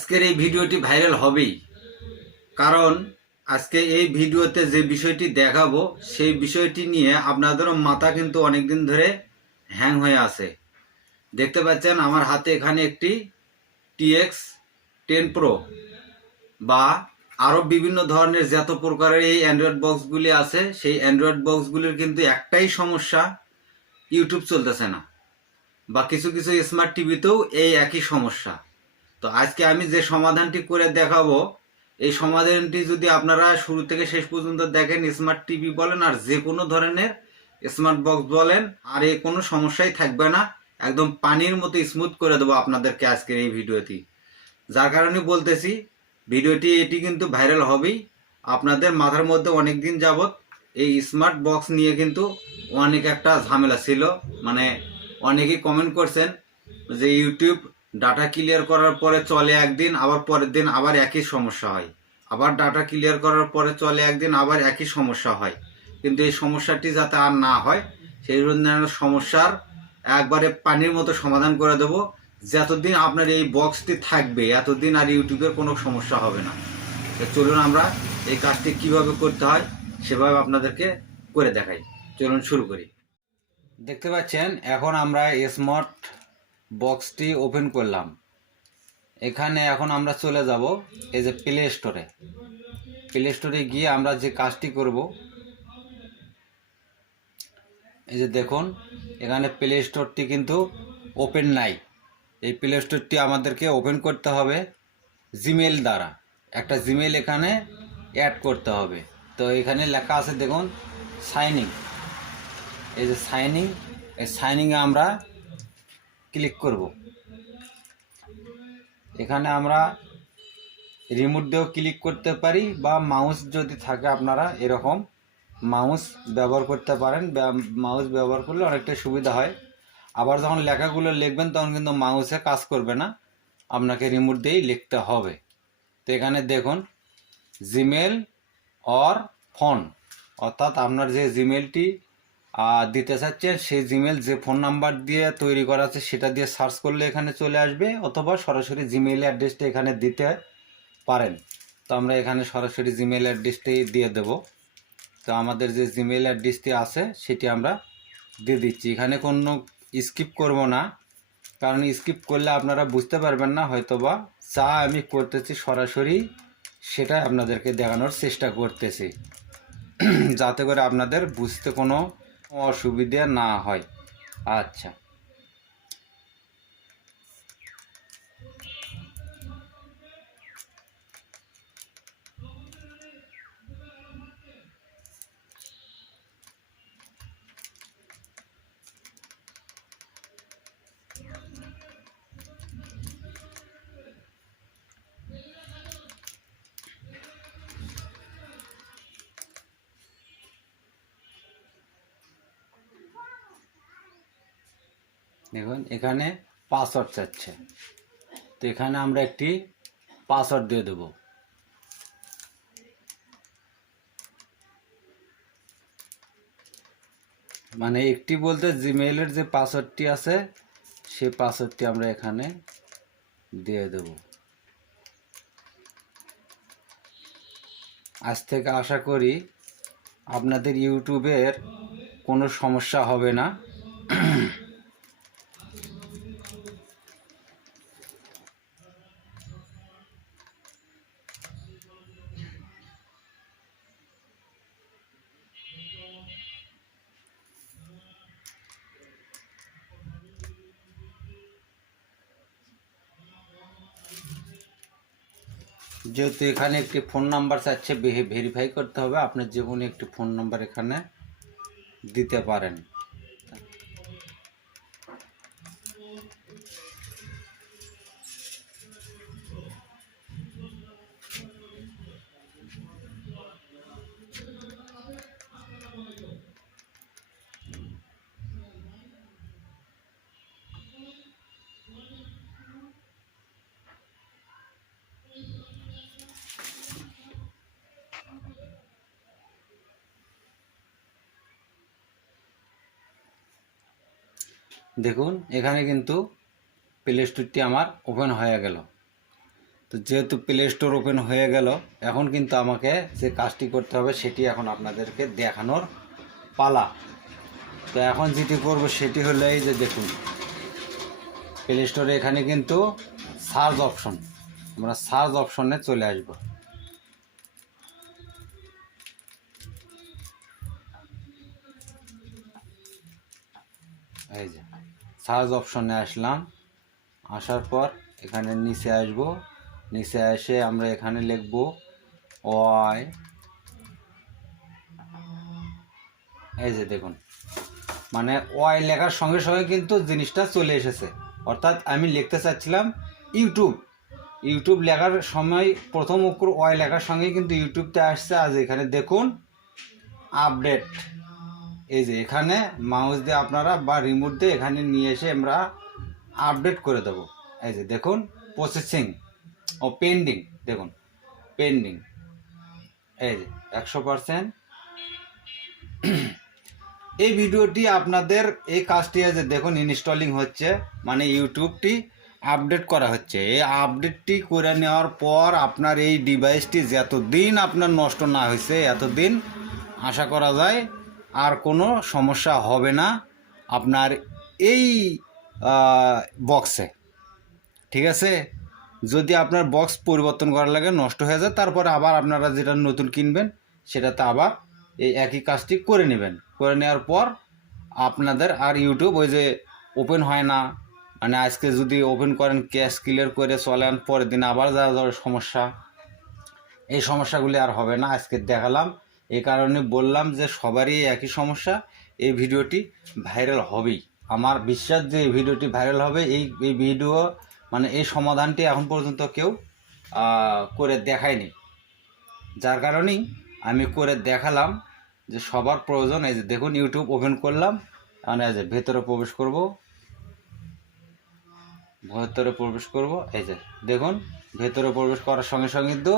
আজকের এই ভিডিওটি ভাইরাল হবেই। কারণ আজকে এই ভিডিওতে যে বিষয়টি দেখাবো, সেই বিষয়টি নিয়ে আপনাদেরও মাথা কিন্তু অনেকদিন ধরে হ্যাং হয়ে আছে। দেখতে পাচ্ছেন আমার হাতে এখানে একটি টিএক্স টেন প্রো বা আরও বিভিন্ন ধরনের যত প্রকারের এই অ্যান্ড্রয়েড বক্সগুলি আছে, সেই অ্যান্ড্রয়েড বক্সগুলির কিন্তু একটাই সমস্যা, ইউটিউব চলতেছে না। বা কিছু কিছু স্মার্ট টিভিতেও এই একই সমস্যা। তো আজকে আমি যে সমাধানটি করে দেখাবো, এই সমাধানটি যদি আপনারা শুরু থেকে শেষ পর্যন্ত দেখেন স্মার্ট টিভি বলেন আর যে কোনো ধরনের স্মার্ট বক্স বলেন, আর এ কোনো সমস্যাই থাকবে না। একদম পানির মতো স্মুথ করে দেবো আপনাদেরকে আজকের এই ভিডিওটি। যার কারণে বলতেছি, ভিডিওটি এটি কিন্তু ভাইরাল হবেই। আপনাদের মাথার মধ্যে অনেক দিন যাবত এই স্মার্ট বক্স নিয়ে কিন্তু অনেক একটা ঝামেলা ছিল। মানে অনেকেই কমেন্ট করছেন যে ইউটিউব ডাটা ক্লিয়ার করার পরে চলে একদিন, আবার পরের দিন আবার একই সমস্যা হয়। আবার ডাটা ক্লিয়ার করার পরে চলে একদিন, আবার একই সমস্যা হয়। কিন্তু এই সমস্যাটি যাতে আর না হয়, সেই জন্য সমস্যার একবারে পানির মতো সমাধান করে দেবো। যতদিন আপনার এই বক্সটি থাকবে, এতদিন আর ইউটিউবের কোনো সমস্যা হবে না। চলুন আমরা এই কাজটি কীভাবে করতে হয়, সেভাবে আপনাদেরকে করে দেখাই। চলুন শুরু করি। দেখতে পাচ্ছেন, এখন আমরা স্মার্ট বক্সটি ওপেন করলাম। এখানে এখন আমরা চলে যাব এই যে প্লে স্টোরে প্লে স্টোরে গিয়ে আমরা যে কাজটি করব, এই যে দেখুন, এখানে প্লে স্টোরটি কিন্তু ওপেন নাই। এই প্লে স্টোরটি আমাদেরকে ওপেন করতে হবে জিমেল দ্বারা। একটা জিমেল এখানে অ্যাড করতে হবে। তো এখানে লেখা আছে দেখুন সাইনিং এই যে সাইনিং এই সাইনিংয়ে আমরা ক্লিক করব। এখানে আমরা রিমোট দিয়েও ক্লিক করতে পারি বা মাউস যদি থাকে আপনারা এরকম মাউস ব্যবহার করতে পারেন মাউস ব্যবহার করলে অনেকটা সুবিধা হয়। আবার যখন লেখাগুলো লিখবেন তখন কিন্তু মাউসে কাজ করবে না, আপনাকে রিমোট দিয়েই লিখতে হবে। তো এখানে দেখুন জিমেল অর ফোন অর্থাৎ আপনার যে জিমেলটি দিতে চাচ্ছেন সেই জিমেল যে ফোন নাম্বার দিয়ে তৈরি করা আছে, সেটা দিয়ে সার্চ করলে এখানে চলে আসবে, অথবা সরাসরি জিমেল অ্যাড্রেসটা এখানে দিতে পারেন। তো আমরা এখানে সরাসরি জিমেল অ্যাড্রেসটি দিয়ে দেব। তো আমাদের যে জিমেল অ্যাড্রেসটি আছে, সেটি আমরা দিয়ে দিচ্ছি। এখানে কোনো স্কিপ করব না, কারণ স্কিপ করলে আপনারা বুঝতে পারবেন না, হয়তোবা যা আমি করতেছি সরাসরি সেটাই আপনাদেরকে দেখানোর চেষ্টা করতেছি। যাতে করে আপনাদের বুঝতে কোনো অসুবিধা না হয়। আচ্ছা। দেখুন, এখানে পাসওয়ার্ড চাচ্ছে। তো এখানে আমরা একটি পাসওয়ার্ড দিয়ে দেব। মানে একটি বলতে জিমেইলের যে পাসওয়ার্ডটি আছে, সেই পাসওয়ার্ডটি আমরা এখানে দিয়ে দেব। আজ থেকে আশা করি আপনাদের ইউটিউবের কোনো সমস্যা হবে না। যেহেতু এখানে একটি ফোন নাম্বার চাচ্ছে ভেরিফাই করতে হবে। আপনি যে কোনো একটি ফোন নাম্বার এখানে দিতে পারেন। দেখুন, এখানে কিন্তু প্লে স্টোরটি আমার ওপেন হয়ে গেল। তো যেহেতু প্লে স্টোর ওপেন হয়ে গেল, এখন কিন্তু আমাকে যে কাজটি করতে হবে সেটি এখন আপনাদেরকে দেখানোর পালা। তো এখন যেটি করব সেটি হলো এই যে দেখুন প্লে স্টোরে এখানে কিন্তু সার্চ অপশন আমরা সার্চ অপশনে চলে আসব। এই যে। সার্চ অপশনে আসলাম। আসার পর এখানে নিচে আসব। নিচে এসে আমরা এখানে লিখব ওয়াই। এই যে দেখুন মানে ওয়াই লেখার সঙ্গে সঙ্গে কিন্তু জিনিসটা চলে এসেছে। অর্থাৎ আমি লিখতে চাচ্ছিলাম ইউটিউব। ইউটিউব লেখার সময় প্রথম অক্ষর ওয়াই লেখার সঙ্গে কিন্তু ইউটিউবটা আসছে। আজ এখানে দেখুন, আপডেট। এই যে এখানে মাউস দিয়ে আপনারা বা রিমোট দিয়ে এখানে নিয়ে এসে আমরা আপডেট করে দেবো। এই যে দেখুন প্রসেসিং ও পেন্ডিং দেখুন পেন্ডিং এই যে একশো পারসেন্ট এই ভিডিওটি আপনাদের এই কাজটি আছে দেখুন ইনস্টলিং হচ্ছে মানে ইউটিউবটি আপডেট করা হচ্ছে। এই আপডেটটি করে নেওয়ার পর আপনার এই ডিভাইসটি যতদিন আপনার নষ্ট না হয়েছে এতদিন আশা করা যায় আর কোনো সমস্যা হবে না আপনার এই বক্সে ঠিক আছে? যদি আপনার বক্স পরিবর্তন করার লাগে নষ্ট হয়ে যায়, তারপরে আবার আপনারা যেটা নতুন কিনবেন, সেটাতে আবার এই একই কাজটি করে নেবেন। করে নেওয়ার পর আপনাদের আর ইউটিউব ওই যে ওপেন হয় না। মানে আজকে যদি ওপেন করেন ক্যাশ ক্লিয়ার করে চলেন, পরের দিন আবার যা যাওয়ার সমস্যা। এই সমস্যাগুলি আর হবে না। আজকে দেখালাম। এই কারণে বললাম যে সবারই একই সমস্যা, এই ভিডিওটি ভাইরাল হবেই। আমার বিশ্বাস যে এই ভিডিওটি ভাইরাল হবে, এই এই ভিডিও মানে এই সমাধানটি এখন পর্যন্ত কেউ করে দেখায়নি। যার কারণেই আমি করে দেখালাম যে সবার প্রয়োজন, এই যে দেখুন ইউটিউব ওপেন করলাম মানে এই যে ভেতরে প্রবেশ করব, ভেতরে প্রবেশ করব, এই যে দেখুন, ভেতরে প্রবেশ করার সঙ্গে সঙ্গে তো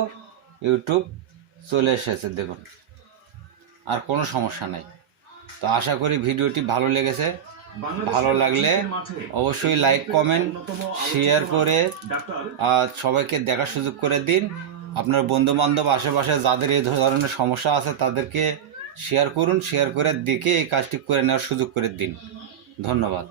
ইউটিউব চলে এসেছে, দেখুন। আর কোনো সমস্যা নাই। তো আশা করি ভিডিওটি ভালো লেগেছে। ভালো লাগলে অবশ্যই লাইক কমেন্ট শেয়ার করে আর সবাইকে দেখার সুযোগ করে দিন। আপনার বন্ধুবান্ধব আশেপাশে যাদের এই ধরনের সমস্যা আছে তাদেরকে শেয়ার করুন শেয়ার করে দেখে এই কাজটি করে নেওয়ার সুযোগ করে দিন। ধন্যবাদ।